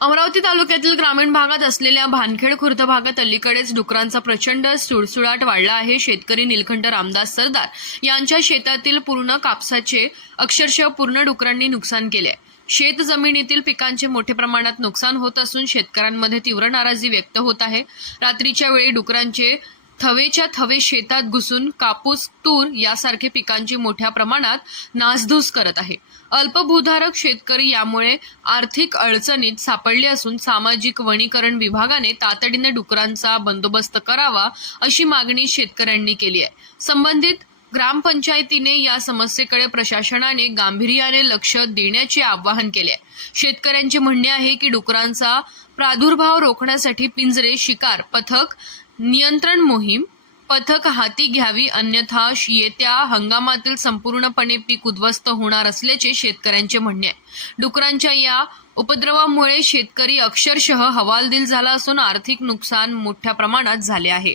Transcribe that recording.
अमरावती तालुक्यातील ग्रामीण भागात असलेल्या भानखेड खुर्द भागात अलीकडेच डुकरांचा प्रचंड सुळसुळाट वाढला आहे शेतकरी निलखंड रामदास सरदार यांच्या शेतातील पूर्ण कापसाचे अक्षरशः पूर्ण डुकरांनी नुकसान केले आहे. शेत जमिनीतील पिकांचे मोठ्या प्रमाणात नुकसान होत असून शेतकऱ्यांमध्ये तीव्र नाराजी व्यक्त होत आहे रात्रीच्या वेळी डुकरांचे थवेच्या थवे शेतात घुसून कापूस तूर यासारखे पिकांची मोठ्या प्रमाणात नासधूस करत आहे. अल्पभूधारक शेतकरी यामुळे आर्थिक अडचणीत सापडले असून सामाजिक वनीकरण विभागाने तातडीने डुकरांचा बंदोबस्त करावा अशी मागणी शेतकऱ्यांनी केली आहे. संबंधित ग्रामपंचायतीने या समस्येकडे प्रशासनाने गांभीर्याने लक्ष देण्याचे आवाहन केले आहे. शेतकऱ्यांचे म्हणणे आहे की डुकरांचा प्रादुर्भाव रोखण्यासाठी पिंजरे शिकार पथक नियंत्रण मोहीम पथक हाती घ्यावी अन्यथा श- येत्या हंगामातील संपूर्णपणे पीक उद्ध्वस्त होणार असल्याचे शेतकऱ्यांचे म्हणणे आहे. डुकरांच्या या उपद्रवामुळे शेतकरी अक्षरशः हवालदिल झाला असून आर्थिक नुकसान मोठ्या प्रमाणात झाले आहे.